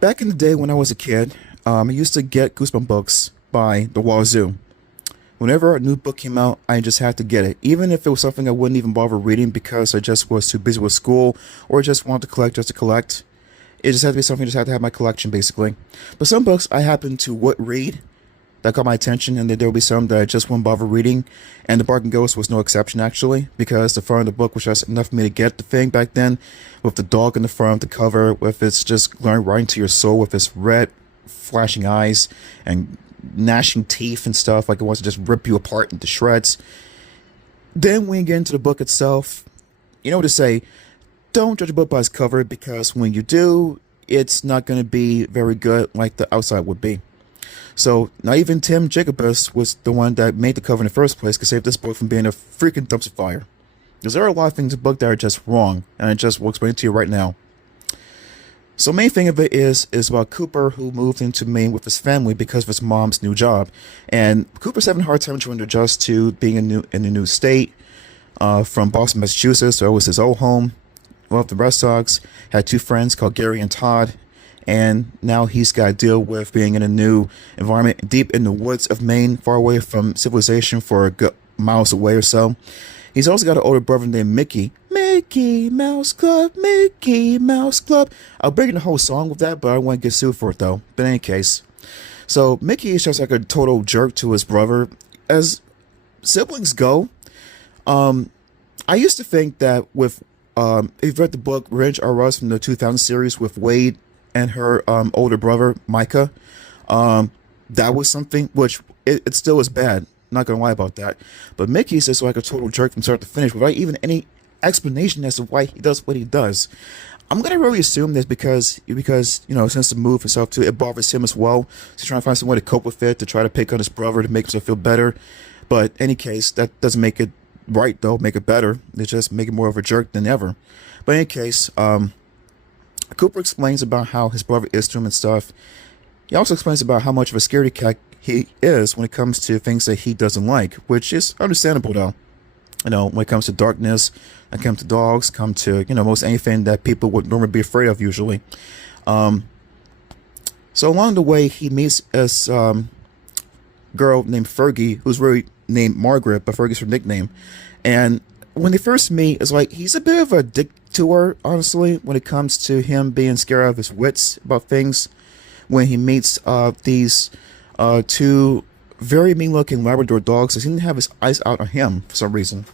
Back in the day when I was a kid, I used to get Goosebumps books by the Wazoo. Whenever a new book came out, I just had to get it, even if it was something I wouldn't even bother reading because I just was too busy with school or just wanted to collect just to collect. It just had to be something I just had to have my collection, basically. But some books I happened to would read that caught my attention, and then there would be some that I just wouldn't bother reading. And The Barking Ghost was no exception, actually, because the front of the book was just enough for me to get the thing back then, with the dog in the front of the cover, with its just glaring right into your soul, with its red, flashing eyes and gnashing teeth and stuff, like it wants to just rip you apart into shreds. Then when you get into the book itself, you know what to say. Don't judge a book by its cover, because when you do, it's not going to be very good like the outside would be. So not even Tim Jacobus was the one that made the cover in the first place could save this book from being a freaking dumpster fire. Because there are a lot of things in the book that are just wrong, and I just will explain it to you right now. So main thing of it is about Cooper, who moved into Maine with his family because of his mom's new job. And Cooper's having a hard time trying to adjust to being in a new state, from Boston, Massachusetts. So it was his old home. Loved the Red Sox, had two friends called Gary and Todd, and now he's got to deal with being in a new environment deep in the woods of Maine, far away from civilization for a good miles away or so. He's also got an older brother named Mickey. Mickey Mouse Club, Mickey Mouse Club. I'll bring in the whole song with that, but I don't want to get sued for it though. But in any case, so Mickey is just like a total jerk to his brother. As siblings go, I used to think that with if you've read the book Revenge or Rust from the 2000 series with Wade and her older brother Micah, that was something which it still is bad. Not gonna lie about that. But Mickey's just like a total jerk from start to finish without even any explanation as to why he does what he does. I'm gonna really assume this because you know, since the move itself too, it bothers him as well. He's trying to find some way to cope with it, to try to pick on his brother to make himself feel better. But in any case, that doesn't make it right though, make it better. They just make it more of a jerk than ever. But in any case, Cooper explains about how his brother is to him and stuff. He also explains about how much of a scaredy cat he is when it comes to things that he doesn't like, which is understandable though. You know, when it comes to darkness, when it comes to dogs, come to, you know, most anything that people would normally be afraid of usually. So along the way, he meets this girl named Fergie, who's really named Margaret, but Fergie's her nickname. And when they first meet, it's like he's a bit of a dick to her, honestly, when it comes to him being scared out of his wits about things. When he meets these two very mean-looking Labrador dogs that seem to have his eyes out on him for some reason.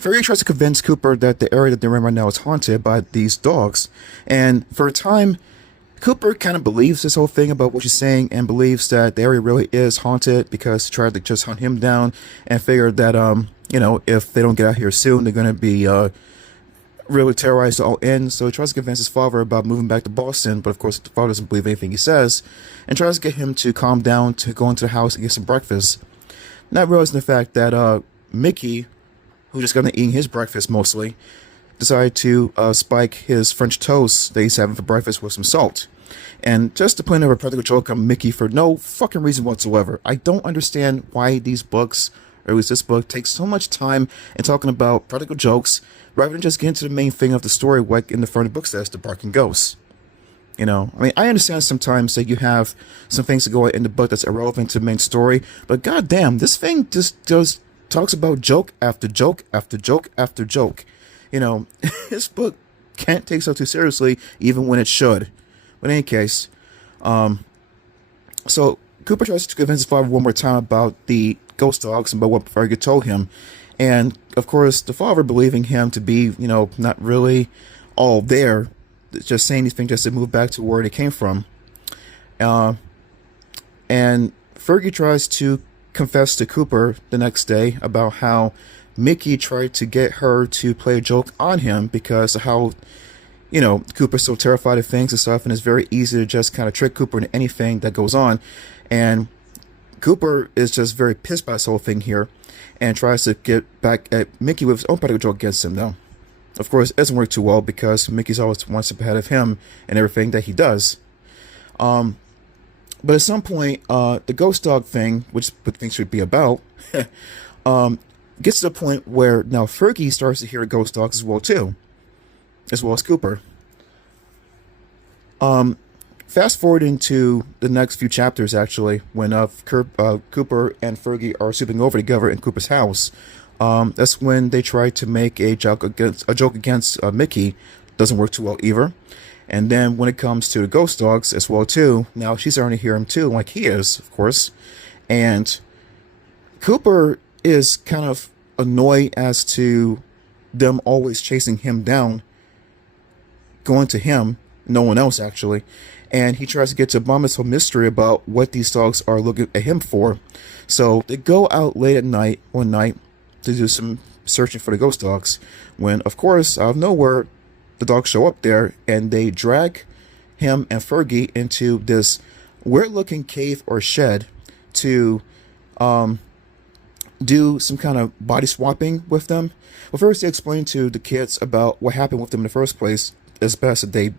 Fergie tries to convince Cooper that the area that they're in right now is haunted by these dogs, and for a time, Cooper kind of believes this whole thing about what she's saying and believes that the area really is haunted because she tried to just hunt him down and figured that, you know, if they don't get out here soon, they're going to be really terrorized all in. So he tries to convince his father about moving back to Boston, but of course the father doesn't believe anything he says and tries to get him to calm down, to go into the house and get some breakfast. Not realizing the fact that Mickey, who just got to eating his breakfast mostly, decided to spike his French toast that he's having for breakfast with some salt. And just to put another practical joke on Mickey for no fucking reason whatsoever. I don't understand why these books, or at least this book, takes so much time in talking about practical jokes rather than just getting to the main thing of the story, like in the front of the book says, the Barking Ghosts. You know, I mean, I understand sometimes that you have some things to go in the book that's irrelevant to the main story, but goddamn, this thing just talks about joke after joke after joke after joke. You know, this book can't take so too seriously, even when it should. But in any case, so Cooper tries to convince his father one more time about the ghost dogs and about what Fergie told him. And, of course, the father believing him to be, you know, not really all there, just saying these things just to move back to where they came from. And Fergie tries to confess to Cooper the next day about how Mickey tried to get her to play a joke on him because of how, you know, Cooper's so terrified of things and stuff, and it's very easy to just kind of trick Cooper into anything that goes on. And Cooper is just very pissed by this whole thing here and tries to get back at Mickey with his own practical joke against him, though. Of course, it doesn't work too well because Mickey's always one step ahead of him and everything that he does. But at some point, the ghost dog thing, which what things should be about, gets to the point where now Fergie starts to hear ghost dogs as well, too. As well as Cooper. Fast forward into the next few chapters, actually, when Cooper and Fergie are sleeping over together in Cooper's house. That's when they try to make a joke against Mickey. Doesn't work too well either. And then when it comes to the ghost dogs as well too, now she's starting to hear him too, like he is, of course. And Cooper is kind of annoyed as to them always chasing him down, going to him, no one else actually. And he tries to get to the bottom of this whole mystery about what these dogs are looking at him for. So they go out late at night, one night, to do some searching for the ghost dogs. When, of course, out of nowhere, the dogs show up there and they drag him and Fergie into this weird-looking cave or shed to do some kind of body swapping with them. Well, first they explain to the kids about what happened with them in the first place, as best that they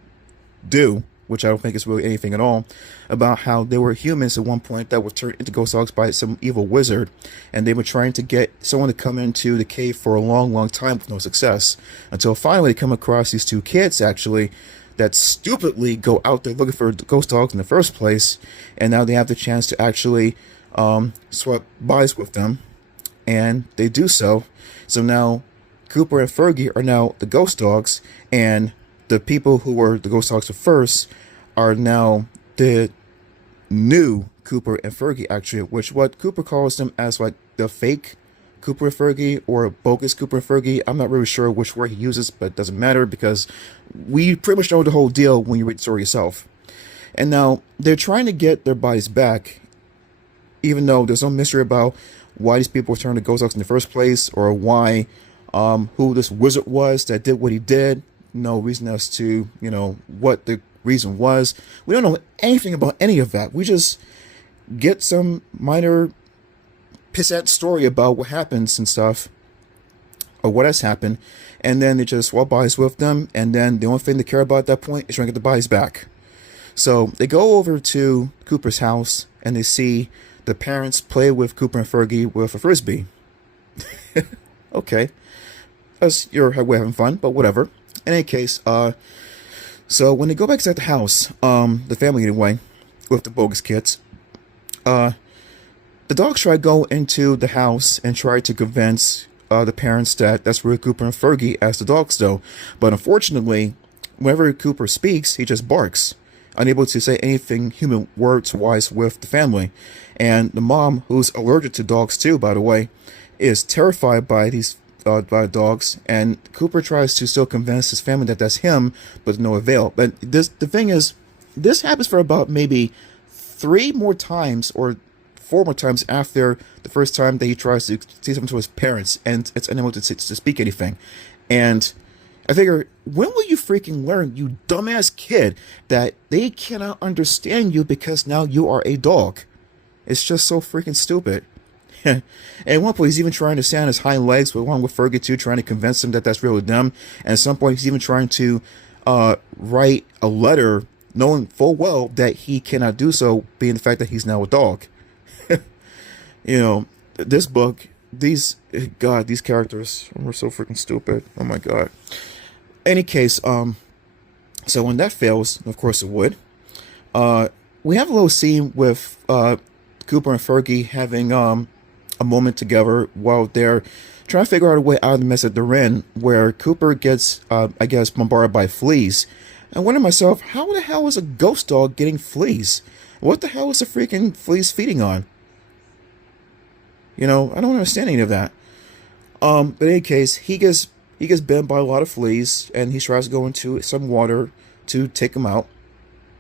do, which I don't think is really anything at all, about how they were humans at one point that were turned into ghost dogs by some evil wizard, and they were trying to get someone to come into the cave for a long, long time with no success, until finally they come across these two kids, actually, that stupidly go out there looking for ghost dogs in the first place, and now they have the chance to actually swap bodies with them, and they do so. So now Cooper and Fergie are now the ghost dogs, and the people who were the ghost dogs at first are now the new Cooper and Fergie, actually, which what Cooper calls them as like the fake Cooper and Fergie or bogus Cooper and Fergie. I'm not really sure which word he uses, but it doesn't matter because we pretty much know the whole deal when you read the story yourself. And now they're trying to get their bodies back, even though there's no mystery about why these people were turned to ghost dogs in the first place, or why who this wizard was that did what he did. No reason as to, what the reason was. We don't know anything about any of that. We just get some minor pissant story about what happens and stuff, or what has happened, and then they just swap bodies with them, and then the only thing they care about at that point is trying to get the bodies back. So they go over to Cooper's house, and they see the parents play with Cooper and Fergie with a frisbee. Okay. That's your way of having fun, but whatever. In any case, so when they go back to the house, the family anyway, with the bogus kids, the dogs try to go into the house and try to convince the parents that that's really Cooper and Fergie as the dogs though. But unfortunately, whenever Cooper speaks, he just barks, unable to say anything human words-wise with the family. And the mom, who's allergic to dogs too, by the way, is terrified by these by dogs, and Cooper tries to still convince his family that that's him, but no avail. But the thing is, this happens for about maybe 3 more times or 4 more times after the first time that he tries to say something to his parents, and it's unable to speak anything. And I figure, when will you freaking learn, you dumbass kid, that they cannot understand you because now you are a dog? It's just so freaking stupid. And at one point, he's even trying to stand on his hind legs, along with Fergie too, trying to convince them that that's really them. And at some point, he's even trying to write a letter, knowing full well that he cannot do so, being the fact that he's now a dog. This book, these characters were so freaking stupid. Oh my god. Any case, so when that fails, of course it would, we have a little scene with Cooper and Fergie having a moment together while they're trying to figure out a way out of the mess that they're in, where Cooper gets, bombarded by fleas. I wonder to myself, how the hell is a ghost dog getting fleas? What the hell is the freaking fleas feeding on? I don't understand any of that. But in any case, he gets bitten by a lot of fleas, and he tries to go into some water to take them out.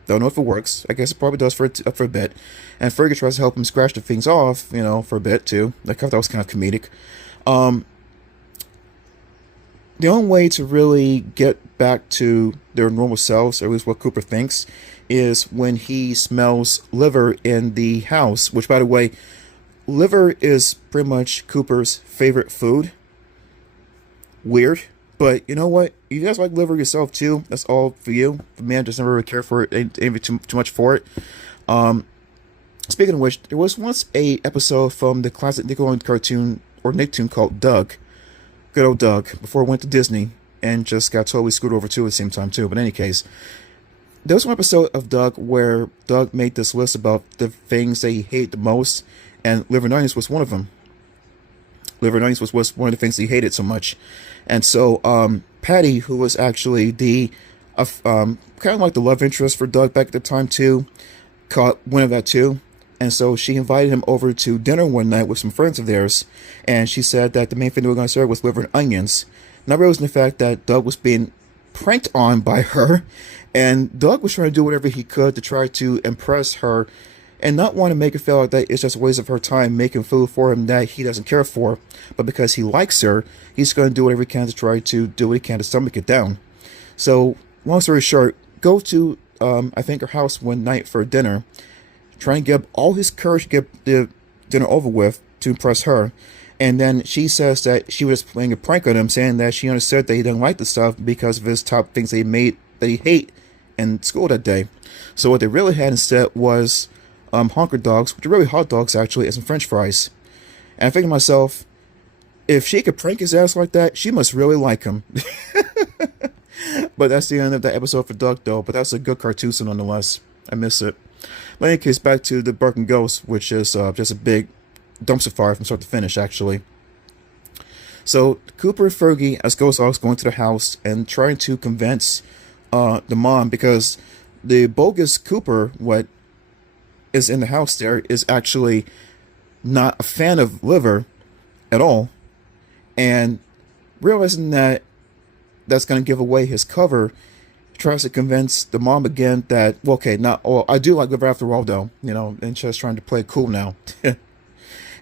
Don't know if it works. I guess it probably does for a bit. And Fergie tries to help him scratch the things off, for a bit too. I thought that was kind of comedic. The only way to really get back to their normal selves, or at least what Cooper thinks, is when he smells liver in the house. Which, by the way, liver is pretty much Cooper's favorite food. Weird. But you know what? You guys like liver yourself too. That's all for you. The man just never really cared for it. Ain't too much for it. Speaking of which, there was once a episode from the classic Nickelodeon cartoon or Nicktoon called Doug. Good old Doug. Before it went to Disney and just got totally screwed over too at the same time too. But in any case, there was one episode of Doug where Doug made this list about the things that he hated the most, and liver and onions was one of them. Liver and onions was one of the things he hated so much. And so Patty, who was actually the kind of like the love interest for Doug back at the time too, caught wind of that too. And so she invited him over to dinner one night with some friends of theirs, and she said that the main thing they were going to serve was liver and onions. Not realizing the fact that Doug was being pranked on by her, and Doug was trying to do whatever he could to try to impress her and not want to make her feel like that it's just a waste of her time making food for him that he doesn't care for. But because he likes her, he's going to do whatever he can to try to do what he can to stomach it down. So, long story short, go to, I think, her house one night for dinner, try and get up all his courage to get the dinner over with to impress her. And then she says that she was playing a prank on him, saying that she understood that he didn't like the stuff because of his top things that he made that he hate in school that day. So what they really had instead was honker dogs, which are really hot dogs actually, and some French fries. And I think to myself, if she could prank his ass like that, she must really like him. But that's the end of that episode for Doug, though. But that's a good cartoon nonetheless. I miss it. But in any case, back to the Barking Ghost, which is just a big dumpster fire from start to finish, actually. So Cooper and Fergie as ghost dogs go into the house and trying to convince the mom, because the bogus Cooper, what is in the house there, is actually not a fan of liver at all, and realizing that that's going to give away his cover, tries to convince the mom again that, well, okay, not, oh, I do like liver after all, though, you know, and just trying to play it cool now.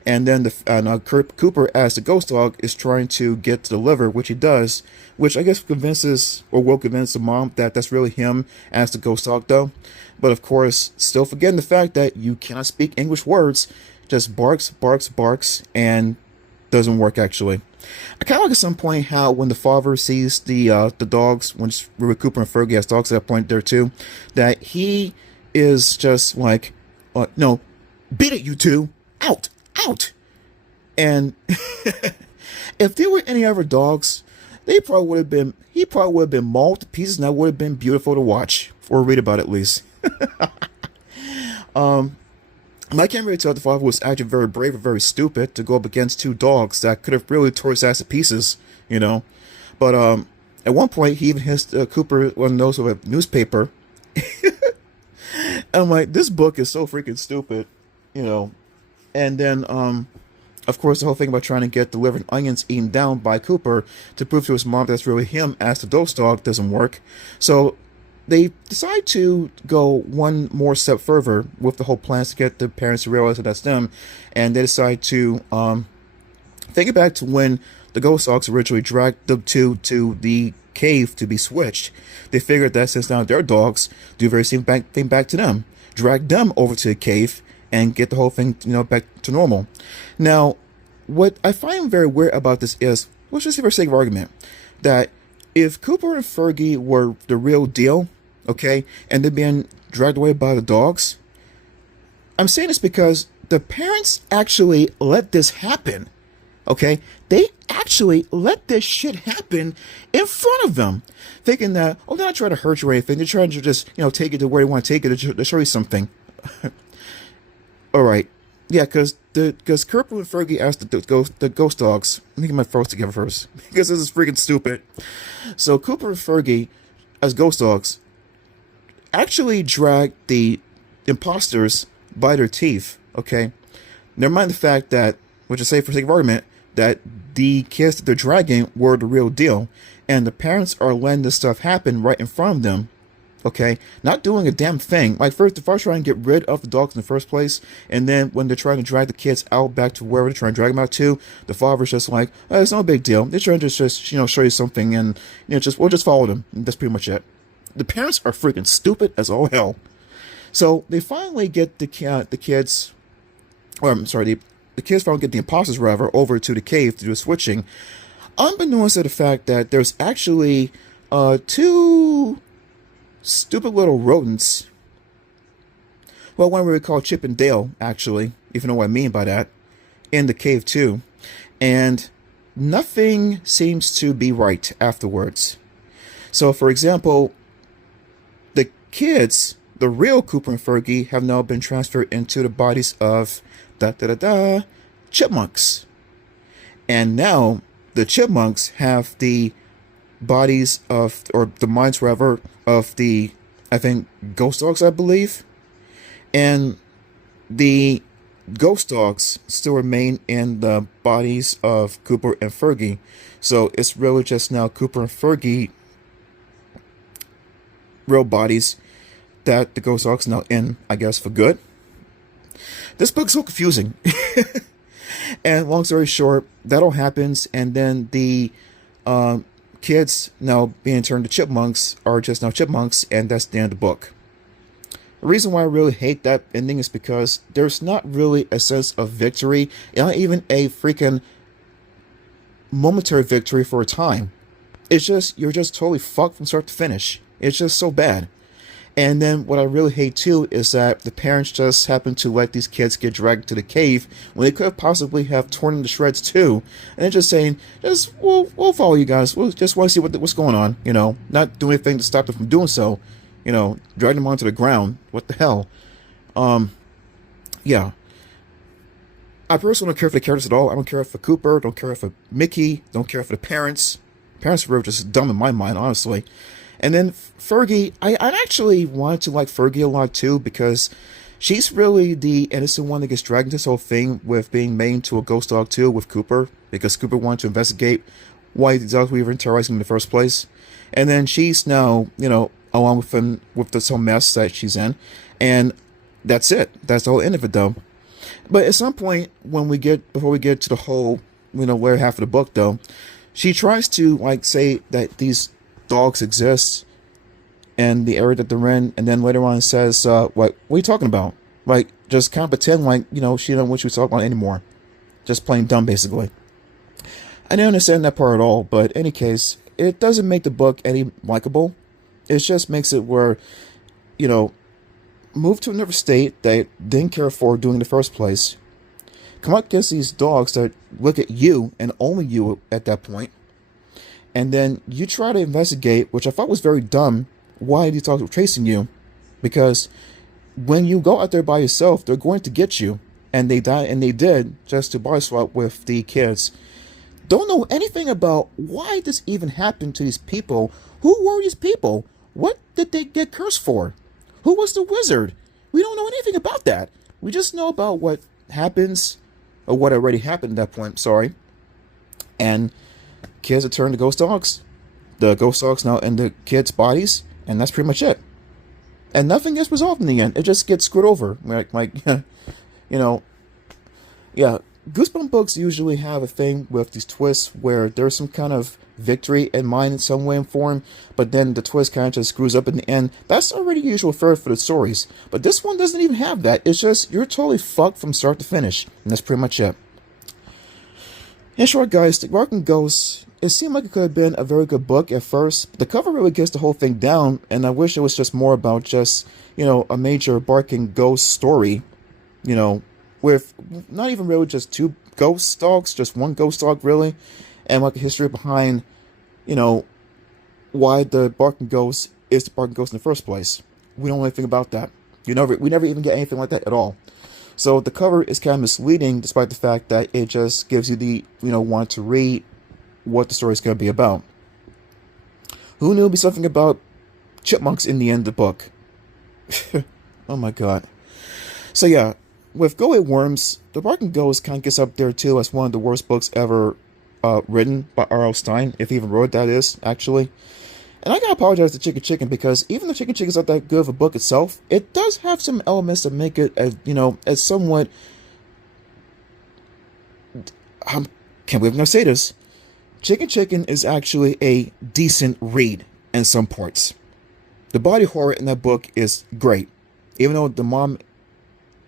And then Cooper, as the ghost dog, is trying to get to the liver, which he does, which I guess convinces, or will convince the mom that that's really him as the ghost dog, though. But of course, still forgetting the fact that you cannot speak English words, just barks, barks, barks, and doesn't work, actually. I kind of like at some point how when the father sees the dogs, when Cooper and Fergie has dogs at that point there too, that he is just like, no, beat it, you two, out. Out. And if there were any other dogs, he probably would have been mauled to pieces, and that would have been beautiful to watch or read about, at least. I can't really tell if the father was actually very brave or very stupid to go up against two dogs that could have really tore his ass to pieces, you know. But at one point he even hits Cooper one of those with a newspaper. And I'm like, this book is so freaking stupid, you know. And then, of course, the whole thing about trying to get the liver and onions eaten down by Cooper to prove to his mom that's really him as the ghost dog doesn't work. So they decide to go one more step further with the whole plans to get the parents to realize that that's them. And they decide to think it back to when the ghost dogs originally dragged the two to the cave to be switched. They figured that since now they're dogs, do the very same thing back to them. Drag them over to the cave and get the whole thing, you know, back to normal. Now, what I find very weird about this is, let's just say for sake of argument, that if Cooper and Fergie were the real deal, okay, and they're being dragged away by the dogs, I'm saying this because the parents actually let this happen, okay? They actually let this shit happen in front of them, thinking that, oh, they're not trying to hurt you or anything, they're trying to just, you know, take it to where they want to take it to show you something. All right, yeah, because Cooper and Fergie asked the ghost dogs. Let me get my thoughts together first, because this is freaking stupid. So Cooper and Fergie, as ghost dogs, actually dragged the imposters by their teeth. Okay, never mind the fact that, which I say for sake of argument, that the kids that they're dragging were the real deal, and the parents are letting this stuff happen right in front of them. Okay, not doing a damn thing. Like first, the first trying to get rid of the dogs in the first place, and then when they're trying to drag the kids out back to wherever they're trying to drag them out to, the father's just like, oh, it's no big deal. They're trying to just, you know, show you something, and you know, we'll just follow them. And that's pretty much it. The parents are freaking stupid as all hell. So they finally get the kids, or I'm sorry, the kids finally get the imposters rather over to the cave to do a switching, unbeknownst to the fact that there's actually two stupid little rodents. Well, one we would call Chip and Dale, actually, if you know what I mean by that, in the cave too. And nothing seems to be right afterwards. So, for example, kids, the real Cooper and Fergie, have now been transferred into the bodies of chipmunks. And now the chipmunks have the bodies of, or the minds rather, of the, I think, ghost dogs, I believe. And the ghost dogs still remain in the bodies of Cooper and Fergie. So it's really just now Cooper and Fergie real bodies that the ghost dogs now in, I guess, for good. This book's so confusing. And long story short, that all happens, and then the kids now being turned to chipmunks are just now chipmunks, and that's the end of the book. The reason why I really hate that ending is because there's not really a sense of victory, not even a freaking momentary victory for a time. It's just, you're just totally fucked from start to finish. It's just so bad. And then what I really hate too is that the parents just happen to let these kids get dragged to the cave when they could possibly have torn them to shreds too. And they're just saying, we'll follow you guys. We'll just want to see what's going on. You know, not do anything to stop them from doing so. You know, drag them onto the ground. What the hell? Yeah. I personally don't care for the characters at all. I don't care for Cooper. Don't care for Mickey. Don't care for the parents. Parents were just dumb in my mind, honestly. And then Fergie, I actually wanted to like Fergie a lot too, because she's really the innocent one that gets dragged into this whole thing with being made into a ghost dog too with Cooper, because Cooper wanted to investigate why the dogs were even terrorizing him in the first place. And then she's now, you know, along with him with this whole mess that she's in. And that's it. That's the whole end of it though. But at some point before we get to the whole, you know, later half of the book though, she tries to like say that these dogs exist and the area that they're in, and then later on says, what are you talking about? Like, just kind of pretend like, you know, she don't know what she was talking about anymore. Just plain dumb, basically. I didn't understand that part at all, but in any case, it doesn't make the book any likable. It just makes it where, you know, move to another state that didn't care for doing in the first place. Come up against these dogs that look at you, and only you at that point. And then you try to investigate, which I thought was very dumb, why these dogs were chasing you. Because when you go out there by yourself, they're going to get you. And they did, just to body swap with the kids. Don't know anything about why this even happened to these people. Who were these people? What did they get cursed for? Who was the wizard? We don't know anything about that. We just know about what happens, or what already happened at that point, sorry. And kids are turned to ghost dogs. The ghost dogs now in the kids' bodies, and that's pretty much it. And nothing gets resolved in the end. It just gets screwed over. Like you know, yeah. Goosebumps books usually have a thing with these twists where there's some kind of victory in mind in some way and form, but then the twist kind of just screws up in the end. That's already usual fare for the stories. But this one doesn't even have that. It's just, you're totally fucked from start to finish. And that's pretty much it. In short, guys, The Barking Ghost, it seemed like it could have been a very good book at first. The cover really gets the whole thing down, and I wish it was just more about just, you know, a major barking ghost story, you know, with not even really just two ghost dogs, just one ghost dog, really, and like a history behind, you know, why the barking ghost is the barking ghost in the first place. We don't know anything about that. We never even get anything like that at all. So the cover is kind of misleading, despite the fact that it just gives you the, you know, want to read what the story is going to be about. Who knew it would be something about chipmunks in the end of the book? Oh my god. So yeah, with Go Away Worms, The Barking Ghost kind of gets up there too as one of the worst books ever written by R.L. Stine, if he even wrote that is, actually. And I gotta apologize to Chicken Chicken, because even though Chicken Chicken's not that good of a book itself, it does have some elements that make it, you know, as somewhat... I can't believe I'm gonna say this. Chicken Chicken is actually a decent read in some parts. The body horror in that book is great. Even though the mom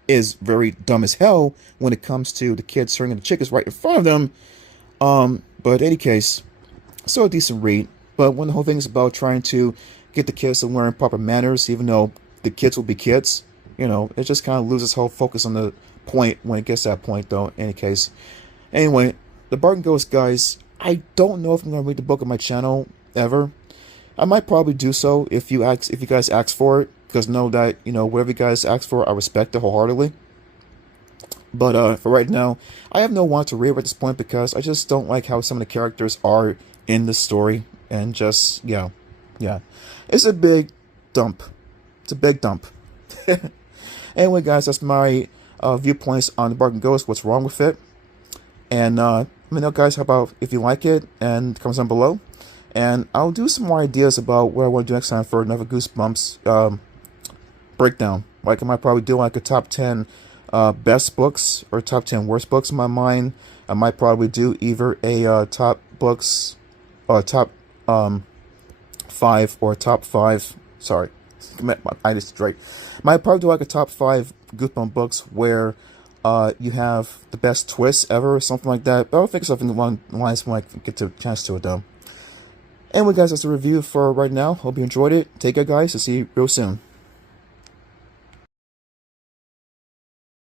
is very dumb as hell when it comes to the kids turning the chickens right in front of them. But in any case, still a decent read. But when the whole thing is about trying to get the kids to learn proper manners, even though the kids will be kids, you know, it just kind of loses whole focus on the point when it gets to that point, though, in any case. Anyway, The Barking Ghost, guys, I don't know if I'm going to read the book on my channel ever. I might probably do so if you guys ask for it, because know that, whatever you guys ask for, I respect it wholeheartedly. But for right now, I have no want to read at this point because I just don't like how some of the characters are in the story, and just yeah, it's a big dump. It's a big dump. Anyway, guys, that's my viewpoints on the Bargain Ghost. What's wrong with it? And let me know, guys, how about if you like it, and comments down below. And I'll do some more ideas about what I want to do next time for another Goosebumps breakdown. Like, I might probably do like a top 10 best books or top 10 worst books in my mind. I might probably do either a top books or top 5 or top 5. Sorry, I just straight. Might probably do like a top 5 Goosebumps books where you have the best twists ever or something like that. But I'll think of something along the lines when I get to a chance to it though. Anyway, guys, that's the review for right now. Hope you enjoyed it. Take care, guys. I'll see you real soon.